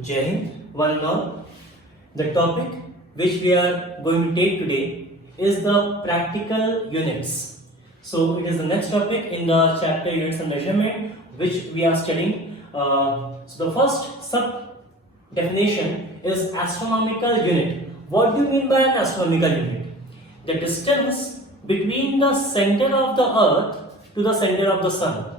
Jai Hind, one and all. The topic which we are going to take today is the practical units. So it is the next topic in the chapter units and measurement which we are studying. So the first sub definition is astronomical unit. What do you mean by an astronomical unit? The distance between the center of the earth to the center of the sun.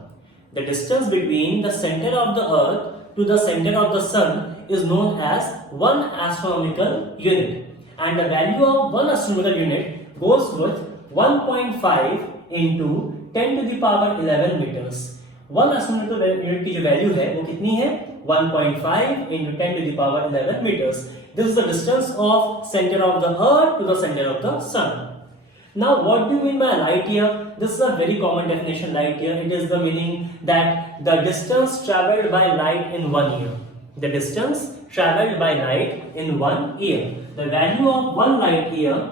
The distance between the center of the earth to the center of the sun is known as one astronomical unit, and the value of one astronomical unit goes with 1.5 into 10 to the power 11 meters. One astronomical unit की जो value है वो कितनी है? 1.5 into 10 to the power 11 meters. This is the distance of center of the earth to the center of the sun. Now, what do you mean by light year? This is a very common definition, light year. It is the meaning that the distance traveled by light in 1 year. The distance traveled by light in 1 year. The value of one light year,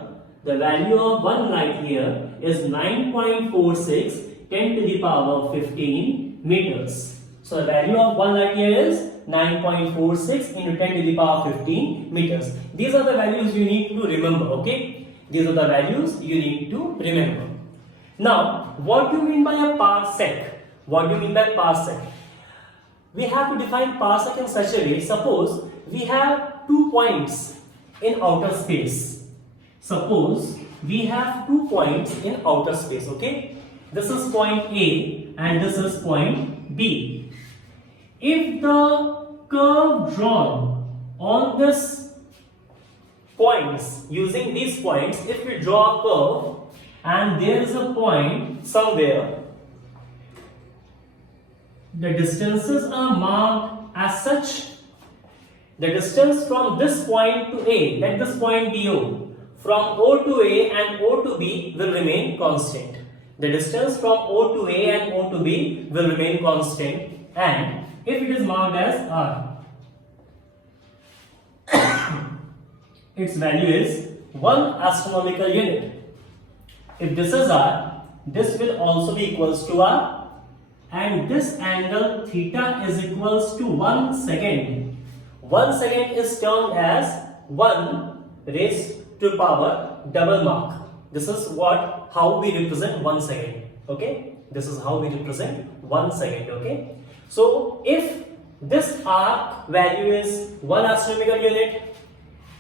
is 9.46 10 to the power 15 meters. So the value of one light year is 9.46 into 10 to the power 15 meters. These are the values you need to remember, okay? These are the values you need to remember. Now, what do you mean by a parsec? What do you mean by parsec? We have to define parsec in such a way. Suppose we have 2 points in outer space. Suppose we have 2 points in outer space, okay? This is point A and this is point B. If the curve drawn on this points, using these points, if we draw a curve and there is a point somewhere, the distances are marked as such. The distance from this point to A, let this point be O, from O to A and O to B will remain constant. The distance from O to A and O to B will remain constant, and if it is marked as R, its value is 1 astronomical unit. If this is R, this will also be equals to R, and this angle theta is equals to 1 second. 1 second is termed as 1 raised to power double mark. This is how we represent 1 second. Okay, this is how we represent 1 second. Okay, so if this arc value is 1 astronomical unit,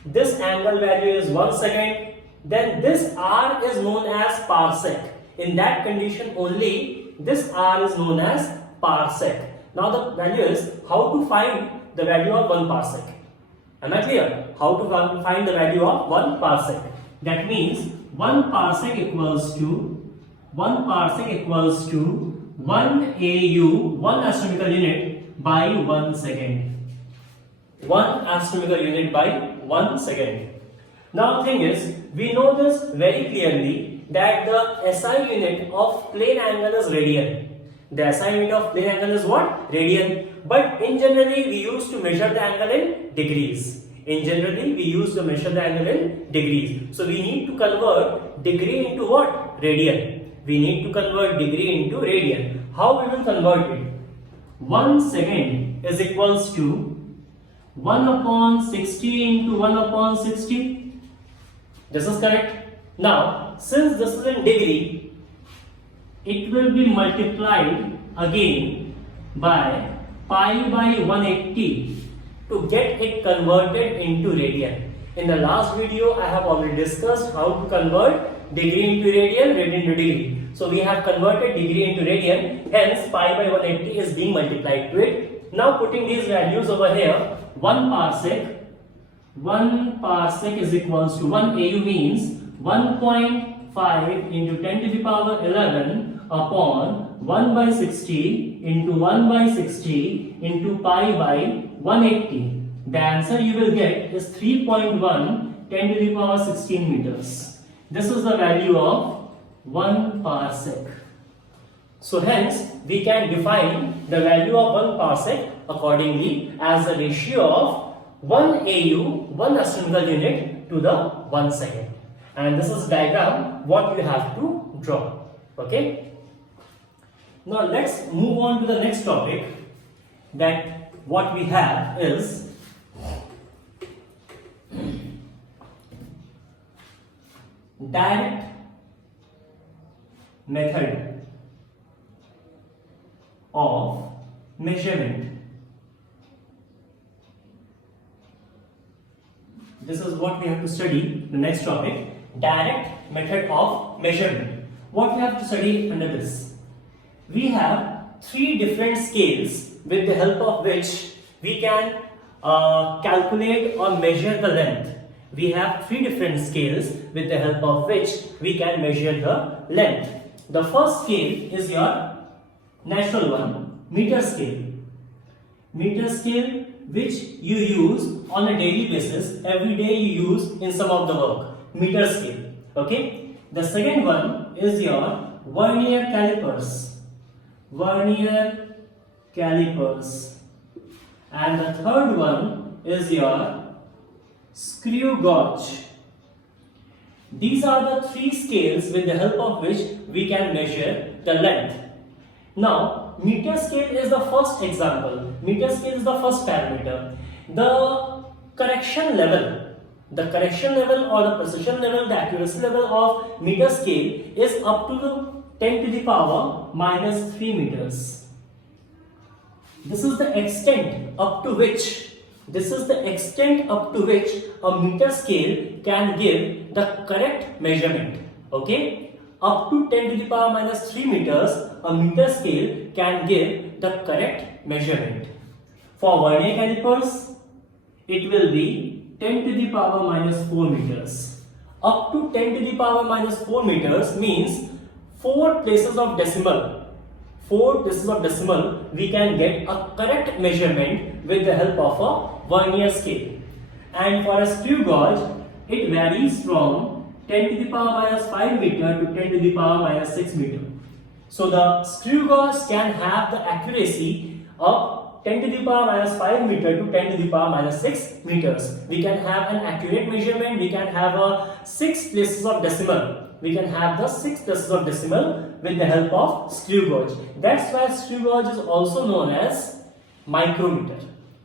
this angle value is 1 second, then this r is known as parsec. In that condition only, this r is known as parsec. Now the value is how to find the value of 1 parsec. Am I clear? How to find the value of 1 parsec? That means 1 parsec equals to 1 AU, 1 astronomical unit by 1 second. 1 astronomical unit by 1 second. Now the thing is, we know this very clearly that the SI unit of plane angle is radian. The SI unit of plane angle is what? Radian. But in generally we used to measure the angle in degrees. So we need to convert degree into what? Radian. We need to convert degree into radian. How we will convert it? 1 second is equals to 1 upon 60 into 1 upon 60. This is correct. Now, since this is in degree, it will be multiplied again by pi by 180 to get it converted into radian. In the last video, I have already discussed how to convert degree into radian, radian to degree. So we have converted degree into radian, hence pi by 180 is being multiplied to it. Now putting these values over here, 1 parsec is equals to 1 AU means 1.5 into 10 to the power 11 upon 1 by 60 into 1 by 60 into pi by 180. The answer you will get is 3.1 10 to the power 16 meters. This is the value of 1 parsec. So hence we can define the value of 1 parsec accordingly as the ratio of 1 AU, 1 astronomical unit to the 1 second. And this is diagram what you have to draw. Okay. Now let's move on to the next topic, that what we have is direct method of measurement. This is what we have to study. The next topic, direct method of measurement. What we have to study under this? We have three different scales with the help of which we can calculate or measure the length. We have three different scales with the help of which we can measure the length. The first scale is your natural one, meter scale. Meter scale which you use on a daily basis. Every day you use in some of the work. Meter scale. Okay. The second one is your vernier calipers. Vernier calipers. And the third one is your screw gauge. These are the three scales with the help of which we can measure the length. Now, meter scale is the first example. Meter scale is the first parameter. The correction level or the precision level, the accuracy level of meter scale is up to 10 to the power minus 3 meters. This is the extent up to which a meter scale can give the correct measurement. Okay? Up to 10 to the power minus 3 meters, a meter scale can give the correct measurement. For vernier calipers, it will be 10 to the power minus 4 meters. Up to 10 to the power minus 4 meters means 4 places of decimal. 4 places of decimal, we can get a correct measurement with the help of a vernier scale. And for a screw gauge, it varies from 10 to the power minus 5 meter to 10 to the power minus 6 meter. So the screw gauge can have the accuracy of 10 to the power minus 5 meter to 10 to the power minus 6 meters. We can have an accurate measurement. We can have a 6 places of decimal. We can have the 6 places of decimal with the help of screw gauge. That's why screw gauge is also known as micrometer.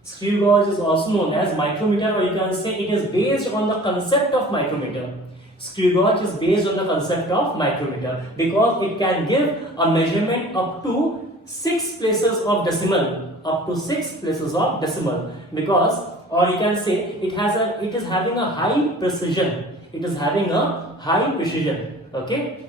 Screw gauge is also known as micrometer, or you can say it is based on the concept of micrometer. Screw gauge is based on the concept of micrometer because it can give a measurement up to 6 places of decimal. Up to 6 places of decimal. Because, or you can say it is having a high precision. It is having a high precision. Okay.